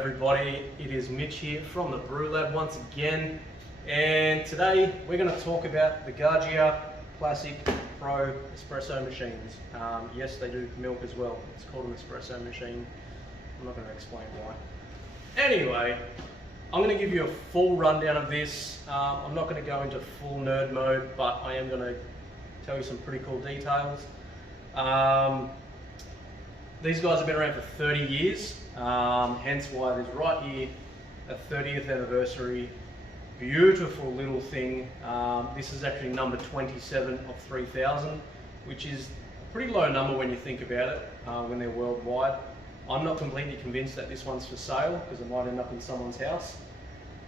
everybody, it is Mitch here from the Brew Lab once again, and today we're going to talk about the Gaggia Classic Pro espresso machines. Yes, they do milk as well. It's called an espresso machine. I'm not going to explain why. Anyway, I'm going to give you a full rundown of this. I'm not going to go into full nerd mode, but I am going to tell you some pretty cool details. These guys have been around for 30 years, hence why there's right here a 30th anniversary, beautiful little thing. This is actually number 27 of 3,000, which is a pretty low number when you think about it, when they're worldwide. I'm not completely convinced that this one's for sale, because it might end up in someone's house.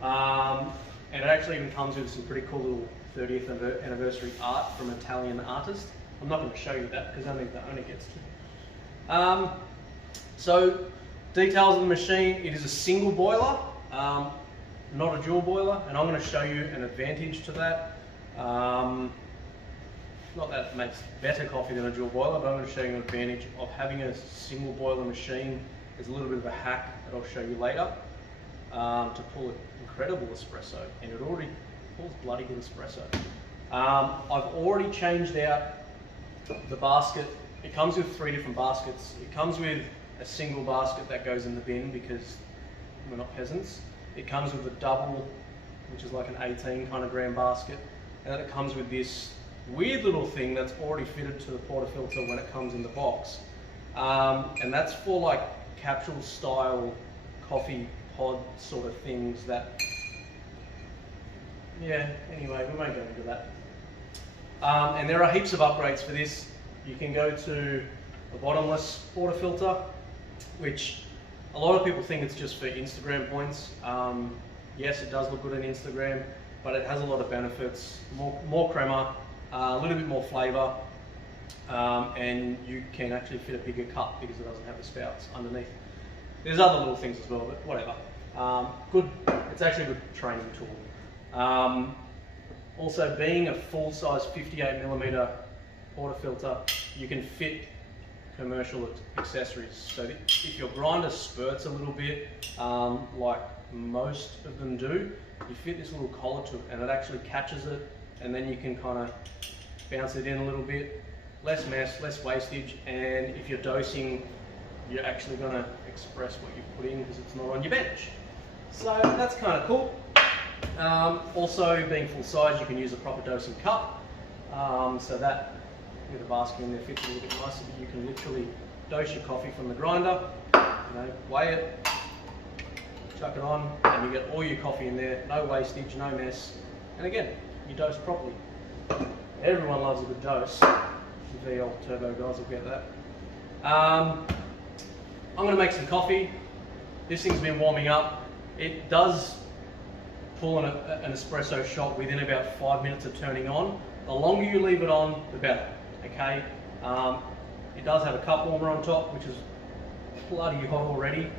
And it actually even comes with some pretty cool little 30th anniversary art from an Italian artist. I'm not going to show you that, because that only gets to. So, details of the machine: it is a single boiler, not a dual boiler, and I'm going to show you an advantage to that. Not that it makes better coffee than a dual boiler, but I'm going to show you an advantage of having a single boiler machine. There's a little bit of a hack that I'll show you later to pull an incredible espresso, and it already pulls bloody good espresso. I've already changed out the basket. It comes with 3 different baskets. It comes with a single basket that goes in the bin because we're not peasants. It comes with a double, which is like an 18 kind of gram basket. And then it comes with this weird little thing that's already fitted to the portafilter when it comes in the box. And that's for like capsule style coffee pod sort of things that, yeah, anyway, we won't go into that. And there are heaps of upgrades for this. You can go to a bottomless portafilter, which a lot of people think it's just for Instagram points. Yes, it does look good on Instagram, but it has a lot of benefits. More crema, a little bit more flavour, and you can actually fit a bigger cup because it doesn't have the spouts underneath. There's other little things as well, but whatever. Good. It's actually a good training tool. Also, being a full-size 58mm portafilter, you can fit commercial accessories. So if your grinder spurts a little bit, like most of them do, you fit this little collar to it and it actually catches it, and then you can kind of bounce it in a little bit. Less mess, less wastage, and if you're dosing, you're actually going to express what you put in because it's not on your bench. So that's kind of cool. Also, being full size, you can use a proper dosing cup, so that with a basket in there fits a little bit nicer, but you can literally dose your coffee from the grinder, weigh it, chuck it on, and you get all your coffee in there, no wastage, no mess, and again, you dose properly. Everyone loves a good dose. The VL turbo guys will get that. I'm going to make some coffee. This thing's been warming up. It does pull an espresso shot within about 5 minutes of turning on. The longer you leave it on, the better. Okay, it does have a cup warmer on top, which is bloody hot already,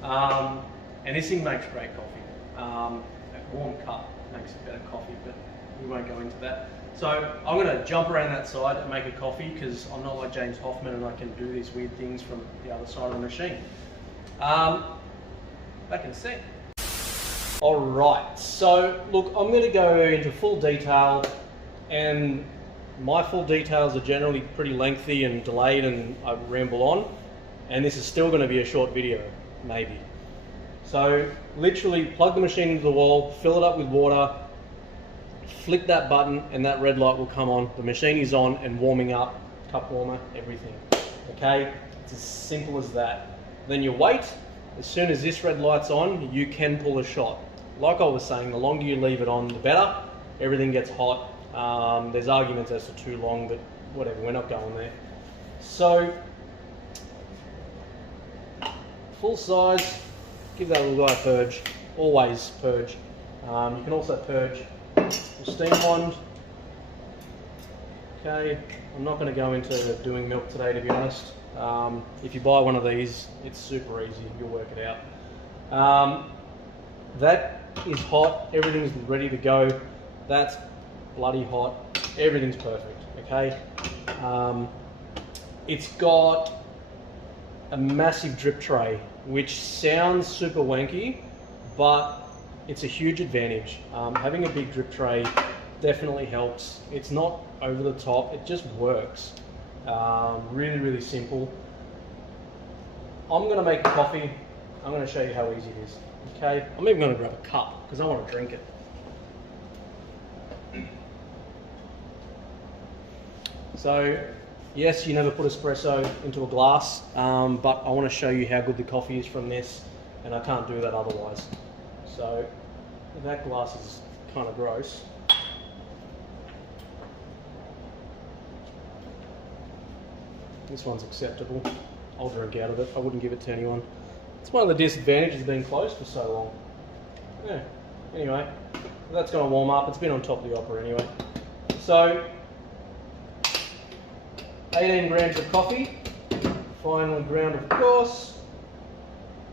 and this thing makes great coffee. A warm cup makes a better coffee, but we won't go into that. So I'm going to jump around that side and make a coffee because I'm not like James Hoffman and I can do these weird things from the other side of the machine. Back in a sec. Alright, so look, I'm going to go into full detail, and my full details are generally pretty lengthy and delayed and I ramble on, and this is still going to be a short video, maybe. So literally plug the machine into the wall, fill it up with water, flick that button and that red light will come on. The machine is on and warming up, cup warmer, everything. Okay, it's as simple as that. Then you wait. As soon as this red light's on, you can pull a shot. Like I was saying, the longer you leave it on, the better. Everything gets hot. There's arguments as to too long, but whatever, we're not going there. So, full size, give that little guy a purge. Always purge. You can also purge the steam wand. Okay, I'm not going to go into doing milk today, to be honest. If you buy one of these, it's super easy, you'll work it out. That is hot, everything's ready to go. That's bloody hot, everything's perfect, okay? It's got a massive drip tray which sounds super wanky, but it's a huge advantage. Having a big drip tray definitely helps. It's not over the top, it just works. Really, really simple. I'm gonna make a coffee. I'm gonna show you how easy it is. Okay, I'm even gonna grab a cup because I want to drink it. So, yes, you never put espresso into a glass, but I want to show you how good the coffee is from this, and I can't do that otherwise. So, that glass is kind of gross. This one's acceptable. I'll drink out of it. I wouldn't give it to anyone. It's one of the disadvantages of being closed for so long. Yeah. Anyway, that's going to warm up. It's been on top of the Opera anyway. So, 18 grams of coffee, finely ground of course.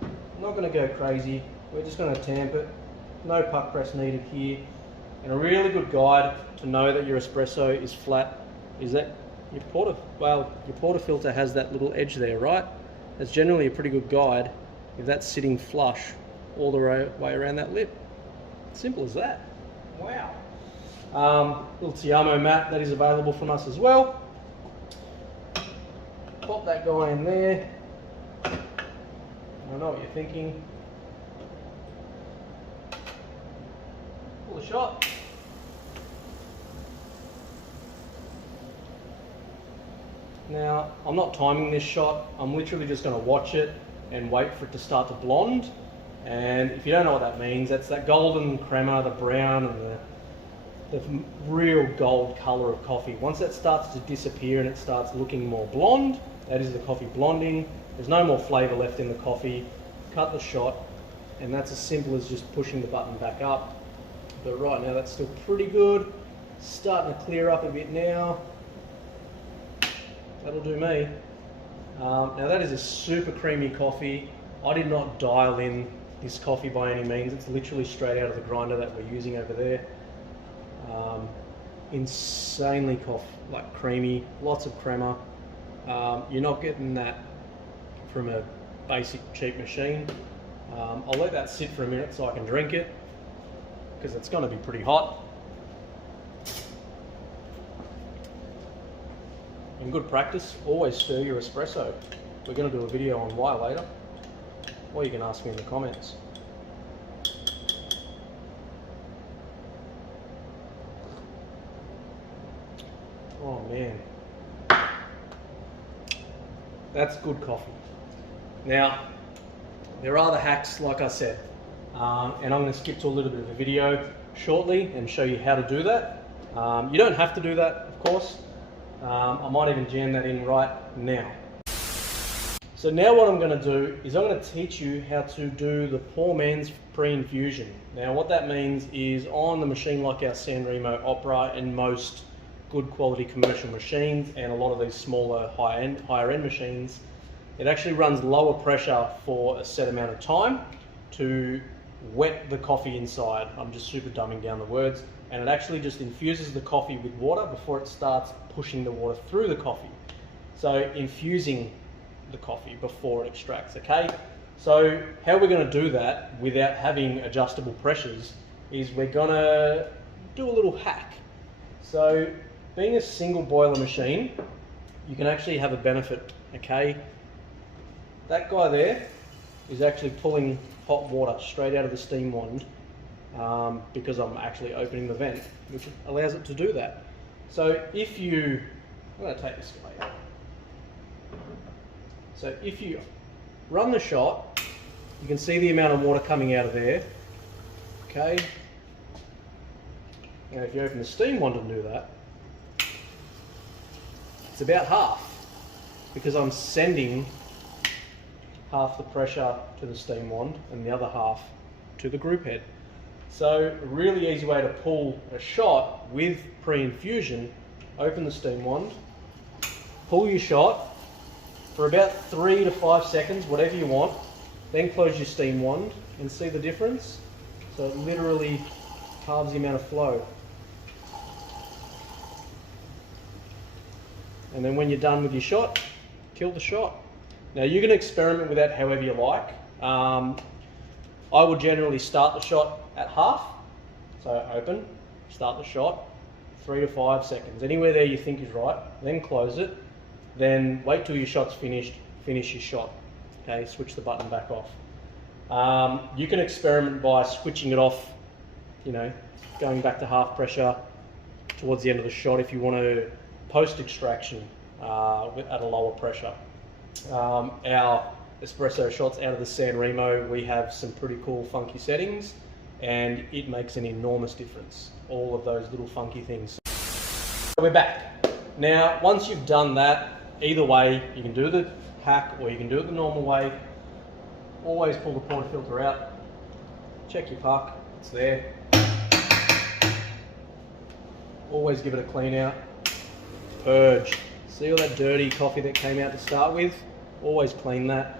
I'm not going to go crazy, we're just going to tamp it. No puck press needed here. And a really good guide to know that your espresso is flat is that your portafilter has that little edge there, right? That's generally a pretty good guide if that's sitting flush all the way around that lip. Simple as that. Wow. Little Tiamo mat that is available from us as well. Pop that guy in there. I know what you're thinking. Pull the shot. Now, I'm not timing this shot. I'm literally just going to watch it and wait for it to start to blonde. And if you don't know what that means, that's that golden crema, the brown, and the real gold color of coffee. Once that starts to disappear and it starts looking more blonde, that is the coffee blonding. There's no more flavor left in the coffee. Cut the shot, and that's as simple as just pushing the button back up. But right now that's still pretty good. Starting to clear up a bit now. That'll do me. Now that is a super creamy coffee. I did not dial in this coffee by any means. It's literally straight out of the grinder that we're using over there. Insanely creamy, lots of crema. You're not getting that from a basic cheap machine. I'll let that sit for a minute so I can drink it, because it's going to be pretty hot. In good practice, always stir your espresso. We're going to do a video on why later, or you can ask me in the comments. Oh man, that's good coffee. Now, there are the hacks, like I said, and I'm going to skip to a little bit of a video shortly and show you how to do that. You don't have to do that, of course. I might even jam that in right now. So now what I'm going to do is I'm going to teach you how to do the poor man's pre-infusion. Now what that means is on the machine like our Sanremo Opera and most good quality commercial machines and a lot of these smaller higher end machines, it actually runs lower pressure for a set amount of time to wet the coffee inside. I'm just super dumbing down the words. And it actually just infuses the coffee with water before it starts pushing the water through the coffee. So infusing the coffee before it extracts, okay? So how we're gonna do that without having adjustable pressures is we're gonna do a little hack. So being a single boiler machine, you can actually have a benefit, okay? That guy there is actually pulling hot water straight out of the steam wand. Because I'm actually opening the vent, which allows it to do that. So if you, I'm going to take this guy out. So if you run the shot, you can see the amount of water coming out of there. Okay. Now if you open the steam wand and do that, it's about half, because I'm sending half the pressure to the steam wand and the other half to the group head. So a really easy way to pull a shot with pre-infusion: open the steam wand, pull your shot for about 3 to 5 seconds, whatever you want, then close your steam wand and see the difference. So it literally halves the amount of flow. And then when you're done with your shot, kill the shot. Now you can experiment with that however you like. I would generally start the shot at half, so open, start the shot, 3 to 5 seconds, anywhere there you think is right, then close it, then wait till your shot's finished, finish your shot, okay, switch the button back off. You can experiment by switching it off, you know, going back to half pressure towards the end of the shot if you want to post extraction at a lower pressure. Our espresso shots out of the San Remo, we have some pretty cool funky settings, and it makes an enormous difference, all of those little funky things. We're back. Now, once you've done that, either way, you can do the hack or you can do it the normal way. Always pull the portafilter out, check your puck, it's there. Always give it a clean out. Purge. See all that dirty coffee that came out to start with? Always clean that.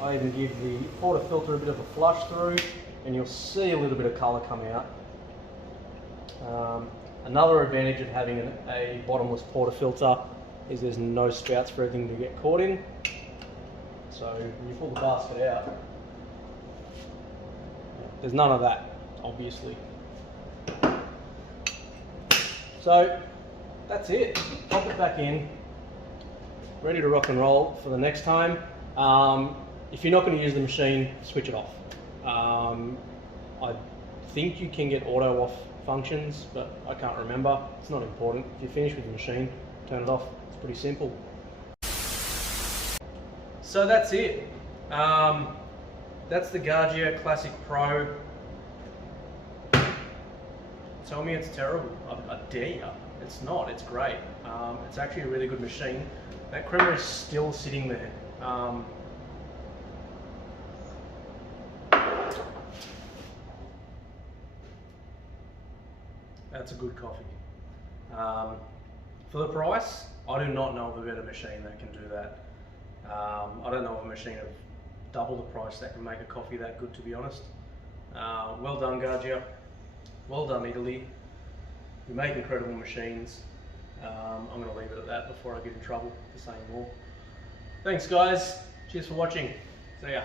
I even give the portafilter a bit of a flush through, and you'll see a little bit of colour come out. Another advantage of having a bottomless portafilter is there's no spouts for everything to get caught in. So when you pull the basket out, there's none of that, obviously. So that's it. Pop it back in, ready to rock and roll for the next time. If you're not going to use the machine, switch it off. I think you can get auto off functions, but I can't remember. It's not important. If you're finished with the machine, turn it off. It's pretty simple. So that's it. That's the Gaggia Classic Pro. Tell me it's terrible. I dare you. It's not. It's great. It's actually a really good machine. That creamer is still sitting there. That's a good coffee. For the price, I do not know of a better machine that can do that. I don't know of a machine of double the price that can make a coffee that good, to be honest. Well done, Gaggia. Well done, Italy. You make incredible machines. I'm going to leave it at that before I get in trouble for saying more. Thanks, guys. Cheers for watching. See ya.